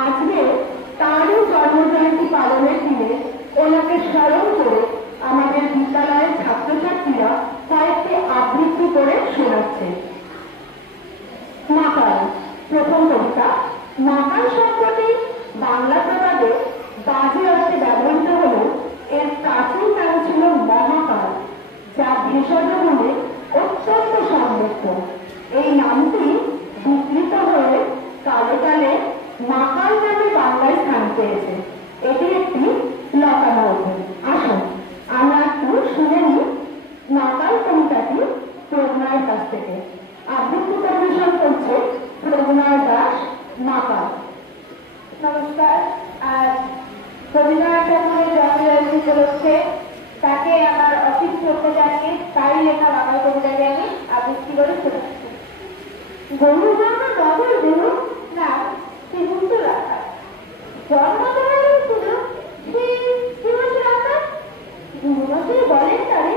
আজকে তারই জন্মজয়ন্তী পালনের দিনে ওনাকে স্মরণ করে আমাদের বিদ্যালয়ের ছাত্রছাত্রীরা কয়েকটি আবৃত্তি করে শোনাচ্ছে। মাকাল। প্রথম কবিতা। মাকাল শব্দটি বাংলা প্রবাদে বাজে অর্থে ব্যবহৃত হলেও এর প্রাচীন নাম ছিল মহাকাল, যা ভেষজ গুণে অত্যন্ত সমৃদ্ধ। এই নামটি বিকৃত হয়ে কালে কালে মাকাল নামে বাংলায় স্থান পেয়েছে। এটি একটি লতা মৌসুম। আসুন আমরা একটু শুনে নিই মাকাল কবিতাটি প্রজ্ঞার কাছ থেকে। আবৃত্তি পরিবেশন করছে প্রজ্ঞার দাস, মাকাল। নমস্কার। আজ রবীন্দ্রনাথ ঠাকুরের জন্মজয়ন্তী উপলক্ষে তাকে আমার অফিস করতে জানিয়ে তাই লেখা বাংলা কবিতাকে আমি আবৃত্তি করে শোনাচ্ছি। গরু জন্ম ডবল দেহ না শ্রীমন্ত রাখা, জন্ম দেওয়ার শুধু শ্রীমন্ত রাখা। গুরুমশাই বলেন তারে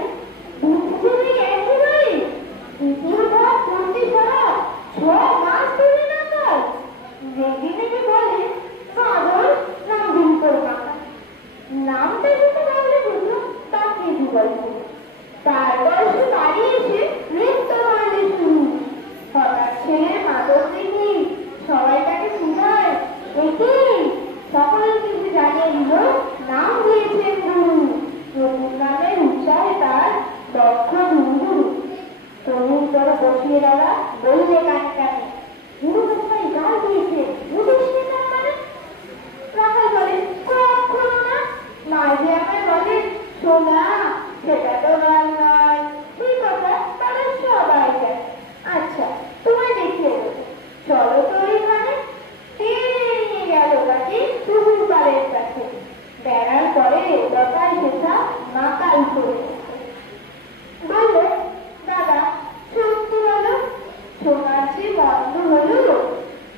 বুদ্ধি একই বাড়ি দ্বিতীয় ভাগ করতে ছাড়া 6 মাস ধরে না কাজ। রেগে রেগে বলে পাগল নাম দিন করবা, নামটা যেতে পারলে বুঝলো তাকে যুগল। তার বয়সে বাড়ি এসে নৃত্য মারলে শুরু। হঠাৎ ছেলের মাদক দেখি সবাই তাকে শুনায়, এটি সকলের কিছু জানিয়ে দিল নাম দিয়েছেন গুরু। নতুন নামের উৎসাহে তার দক্ষ গুরু। তরুণ করে বসিয়ে দাদা বললে কানে কানে, গুরু মশাই গাল দিয়েছে বুঝিস না মানে? রাখাল বলে কখনো না, মাঝে আমায় বলে শোনা সেটা তো গাল নয়। ঠিক কথা, তারা সবাই যায়। আচ্ছা তোমায় দেখিয়ে দেবো, চলো তো এখানে। টেনে নিয়ে গেল তাকে পুকুর পাড়ের কাছে। বেড়ার পরে লতায় শেখা মাকাল করে বললো, দাদা সত্যি বলো, শোনার যে বন্ধ হলো,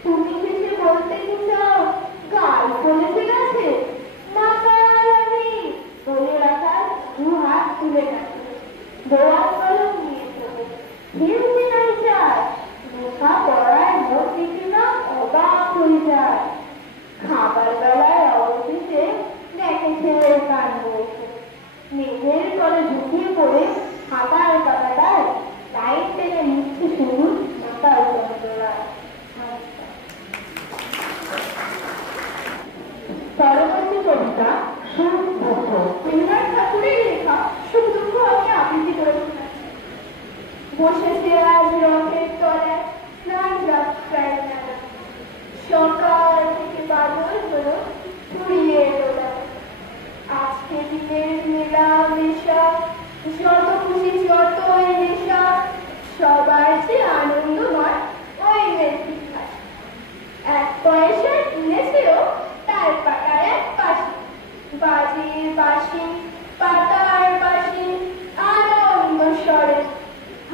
তুমি শেষে বলতে কি চাও গাল পড়েছে গেছে? মাকাল আমি বলে রাখা 2 হাত তুলে গেছে। দোয়ার কলম নিয়ে চলে ফিরতে নাই চায়। লেখা পড়ায় মন দিকে না অবাক হয়ে যায়। খাবার বেলায় অবশেষে দেখে ছেলের কাণ্ড। মেঘের করে ঝুঁকিয়ে পড়ে হাতার কাটাটায় লাইট টেনে নিচ্ছে শুরু মাতাল চন্দ্ররায়। পরবর্তী কবিতা সুখ-দুঃখ। রবীন্দ্রনাথ ঠাকুরের লেখা সুখ দুঃখ আমি আবৃত্তি করে শোনাচ্ছি। বসেছে আজ রথের তলায় স্নান যাত্রায় মেলা, সকাল থেকে বাদল হলো ফুরিয়ে এলো বেলা। আজকে দিনের মেলা মেশা, যত খুশি যতই নেশা, সবার যে আনন্দময় ওই মেয়েটি খায়। 1 পয়সা কিনেছিল তার পাটার এক পাশে, বাজির বাঁশি পাতার বাঁশি আনন্দ স্বরে।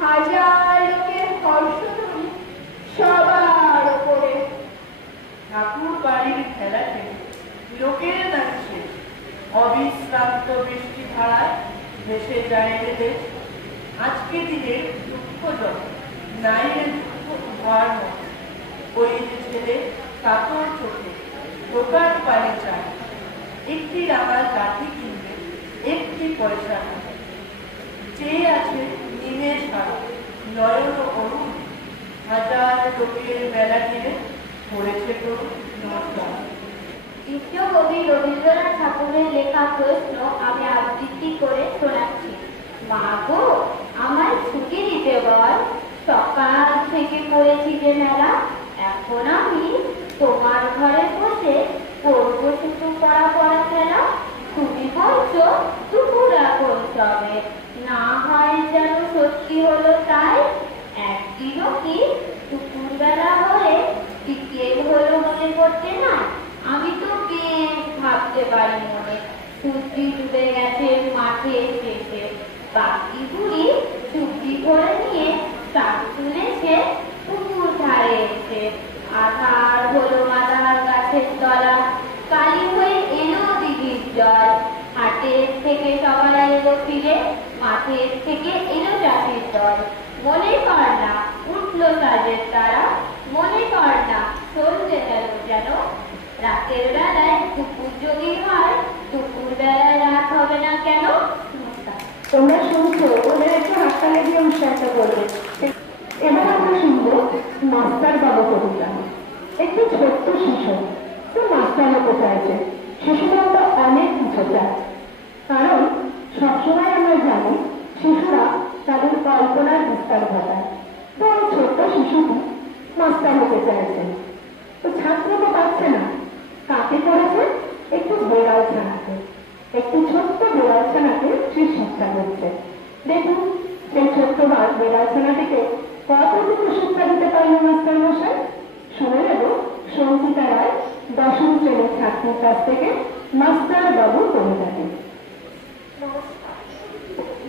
হাজার লোকের হর্ষধ্বনি সবার ওপরে। ঠাকুর বাড়ির খেলাতে লোকের নাচছে, অবিশ্রান্ত বৃষ্টি ধারায় ভেসে যায় রে দেশ। আজকে দিনের দুঃখ যত নাই রে দুঃখ উভার মতো। ওই যে ছেলে কাতর চোখে দোকান পানে চায়, একটি রাঙাল লাঠি কিনবে 1 পয়সা নেই। চেয়ে আছে নিমেষ হারা নয়ন অরুণ, হাজার লোকের মেলা ঘিরে পড়েছে তরুণ। নমস্কার। বিশ্বকবি রবীন্দ্রনাথ ঠাকুরের লেখা প্রশ্ন আমি আবৃত্তি করে শোনাচ্ছি। মা গো আমায় ছুটি দিতে বল, সকাল থেকে পড়েছি যে মেলা। এখন আমি তোমার ঘরে বসে করবো শুধু পড়া পড়া খেলা। তুমি বলছো দুপুর এখন সবে, না হয় যেন সত্যি হলো তাই। একদিনও কি দুপুর বেলা হলে বিকেল হলো মনে করতে না? আমি তো বেশ ভাবতে পারি মনে, সূর্য ডুবে গেছে মাঠে শেষে। বাকি বুড়ি চুপি করে নিয়ে চাপ তুলেছে পুকুর ধারে এসে। আধার হলো মাদার গাছের তলা, কালি হয়ে এলো দিঘির জল। হাটের থেকে সবাই এলো ফিরে, মাঠের থেকে এলো চাষির দল। মনে কর না উঠলো সাজের তারা, মনে কর না চলতে গেল যেন রাতের বেলায় দুপুর যদি হয়, দুপুর বেলায় রাত হবে না কেন? তোমরা শুনছো, ওদের একটু হাততালি দিয়ে উৎসাহিত করবে। এবার আমরা শুনবো মাস্টার বাবু কবিতা। একটি ছোট্ট শিশু তো মাস্টার হতে চাইছে। শিশুরা তো অনেক কিছু চায়, কারণ সবসময় আমরা জানি শিশুরা তাদের কল্পনার বিস্তার ঘটায়। তো ওই ছোট্ট শিশুটি মাস্টার হতে চাইছে, তো ছাত্র তো পাচ্ছে না, কাকে করেছে? একটু বেড়াল ছানাকে, একটি ছোট্ট বেড়াল ছানাকে সে শিক্ষা করছে। দেখুন সেই ছোট্ট বেড়াল ছানাটিকে কতটুকু শিক্ষা দিতে পারলো মাস্টার মশাই। শুনে নেব সঞ্চিতা রায় 10ম শ্রেণীর ছাত্রীর কাছ থেকে মাস্টার বাবু কবিতাটি।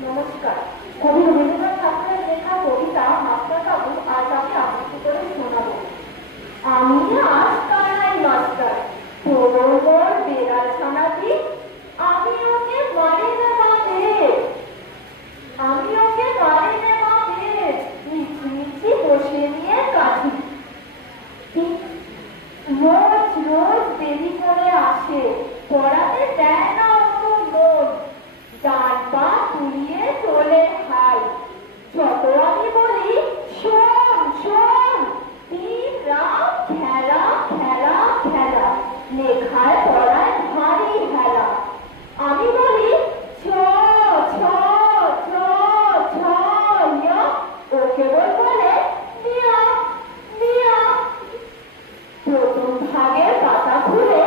নমস্কার। কবি রবীন্দ্রনাথ ঠাকুরের লেখা কবিতা মাস্টার বাবু আজ আমি আবৃত্তি করে শোনাবো। আমি আজ কানাই মাস্টার, তোর বেড়াল ছানাটি, আমি ওকে মারি নেবাবে, আমি ওকে মারি নেবাবে, মিছি মিছি বসে নিয়ে কাঁদি। রোজ রোজ দেরি করে আসে, পড়াতে দেয় না অত মন, ডান পা তুলিয়ে চলে হাই। যত আমি বলি শোন শোন, দিন রাত খেলা খেলা খেলা, লেখায় পড়ায় ভারী হেলা। আমি বলি ছ ছ ছ ছ, ও কেবল বলে মিয়া মিয়া। প্রথম ভাগের পাতা খুলে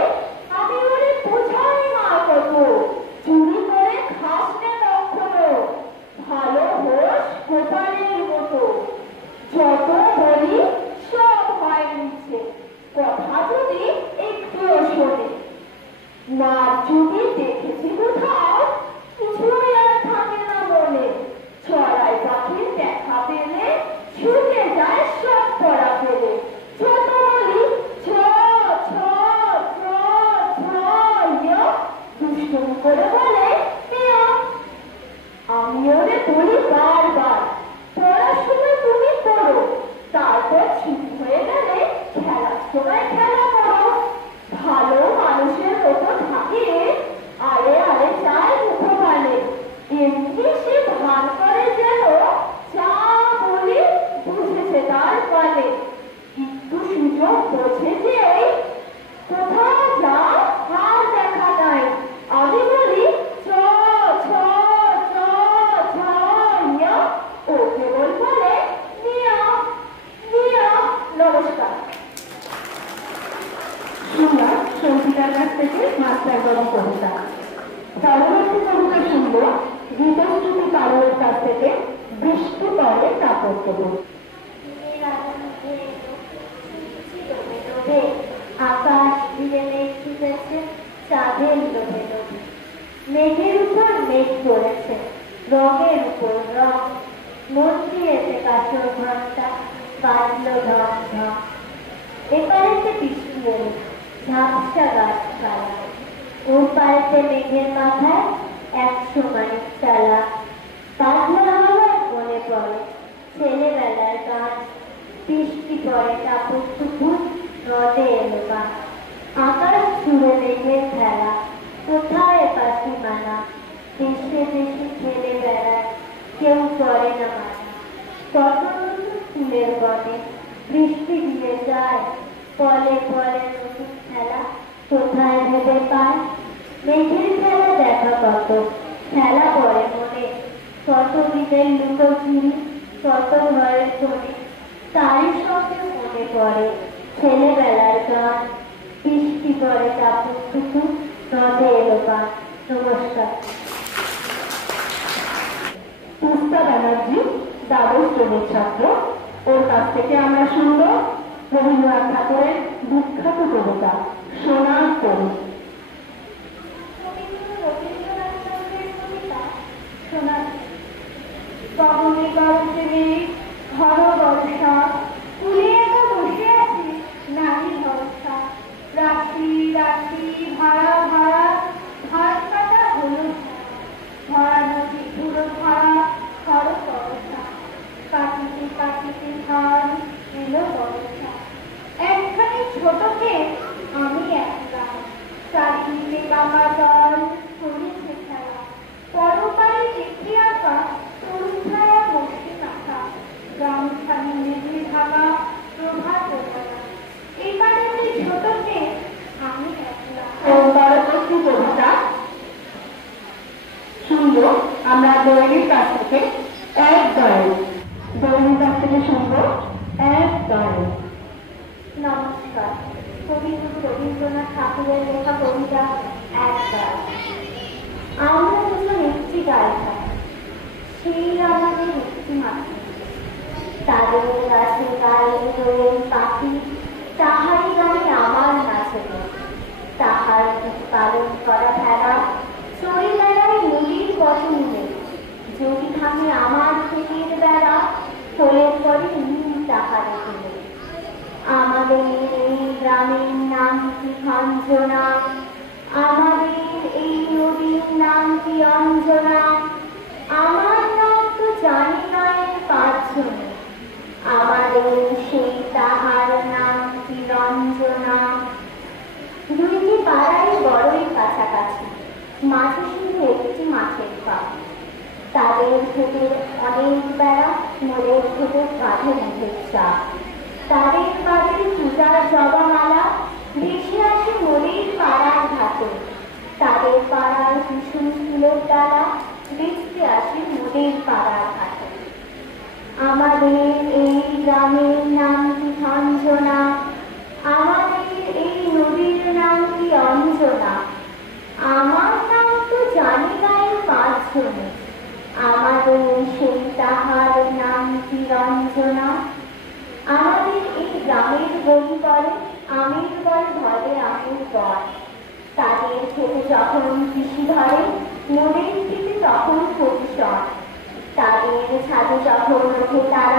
আমি ওরে বোঝাই না কত, চুরি করে খাস নে কখনো, ভালো হোস গোপালের মতো। যত বলি সব হয় নিচ্ছে, কথা যদি একটুও শোনে। নাচ যদি দেখেছি কোথাও, কিছুই আর থাকে না মনে। চড়াই পাখির দেখা পেলে ছুটে যায় সব পড়া ফেলে। যত বলি ছ ছ ছ ছ, দুষ্টুমি করে বলে মিয়া। আমি ওরে বলি বারবার, পড়াশোনা তুমি করো, তারপর ছুটি হয়ে গেলে খেলার সময় খেলা করো। ভালো মানুষের মতো থাকে, আরে আরে চায় মুখপানে, এমনি সে ভান করে যেন যা বলি বুঝেছে তার মানে। একটু সুযোগ বোঝে যে কোথাও যা আর দেখা নাই। আমি বলি চ ছ ছ ছ, ও কেবল বলে মিয়া মিয়া। নমস্কার। শুনলাম সঞ্চিতার কাছ থেকে মাস্টার বাবু কবিতা। পরবর্তী কবিতা শুনবো গীতশ্রুতি কারোর কাছ থেকে বৃষ্টি পরে কাপড় কেবল। আকাশ দিয়ে মেঘ ছুটেছে, চাঁদের লোভে লোভে, মেঘের উপর মেঘ পড়েছে, রঙের উপর রং, মন দিয়েছে কাশর ঘন্টা, বাজলো ঢক ঢক। এপারেতে বৃষ্টি এলো, ঝাপসা গাছপালা, ওর পারেতে মেঘের মাথায় 100 মানিক চালা। পাতলা হাওয়ায় মনে পড়ে ছেলেবেলার গান, বৃষ্টি পড়ে টাপুর টুপুর, নদে এলো গান। আকাশ ছুড়ে মেঘের খেলা, কোথায় পাখি মানা, দেশে দেশে খেলে বেড়ায়, কেউ করে না মানা। কত নতুন ফুলের বনে বৃষ্টি দিয়ে যায়, পলে পলে নতুন খেলা, কোথায় ভেবে পায়। মেঘের খেলা দেখা কত, খেলা পড়ে মনে, কত দিনের লুকোচুরি, কত ঘরের কোণে, তারই সঙ্গে মনে পড়ে ছেলেবেলার গান। বৃষ্টি পড়ে টাপুর টুকুর, নদে এলো গান। নমস্কার। পুষ্পা ব্যানার্জি 12ম শ্রেণীর ছাত্র, ওর কাছ থেকে আমরা শুনবো রবীন্দ্রনাথ ঠাকুরের বিখ্যাত কবিতা সোনার তরী। বাবুনি বাড়িতে ঘর বর্ষা, কুলে একা বসে আছি নারী ভরসা। রাশি রাশি ভাড়া ভাড়া, ধান কাটা হলো ভরা নদী পুরো ভাড়া, খড় বর্ষা। কাটিতে কাটিতে ধান এলো বর্ষা, একখানি ছোট ক্ষেত আমি এক রবীন্দ্রনাথ ঠাকুরের লেখা কবিতা একবার। আমরা দুজন একটি গায়ে থাকি, সেই আমাদের একটি মাত্র। তাদের গাছে গায়ে দোয়েল পাখি, তাহারই গানে আমার নাচে। তাহার পালন করা ভেড়া চড়ে বেড়ায় নদীর পটমূলে। যদি থামে আমার পেটের বেড়া, ফলের পরে নীল তাহারে তুলে। আমাদের এই গ্রামের নাম কি খঞ্জনা, আমাদের এই নদীর নাম কি অঞ্জনা। আমার নাম তো জানি না এর পাঁচজনে, আমাদের সেই তাহার নাম কি রঞ্জনা। দুইটি পাড়ায় বড়ই কাছাকাছি, মাঝে শুধু একটি মাঠের পা। তাদের ভেতর অনেক বেড়া, মোড়ের ভেতর কাঁধে মুখের চাপ। তাদের বাড়ির পূজার জবামালা ভেসে আসে নদীর পাড়ার ঘাটে। তাদের পাড়ার কুসুম ফুলের ডালা দেখতে আসে নদীর পাড়ার ঘাটে। আমাদের এই গ্রামের নাম কি খঞ্জনা, আমাদের এই নদীর নাম কি অঞ্জনা। আমার নাম তো জানি না এর পাঁচজনে, আমাদের সেই তাহার নাম কি রঞ্জনা। আমাদের এই গ্রামের গলি করে আমের বল ধরে আমের বল। তাদের খেতে যখন কৃষি ধরে, মোড়ের দিকে তখন পরিসর। তাদের ছাদে যখন ওঠে তারা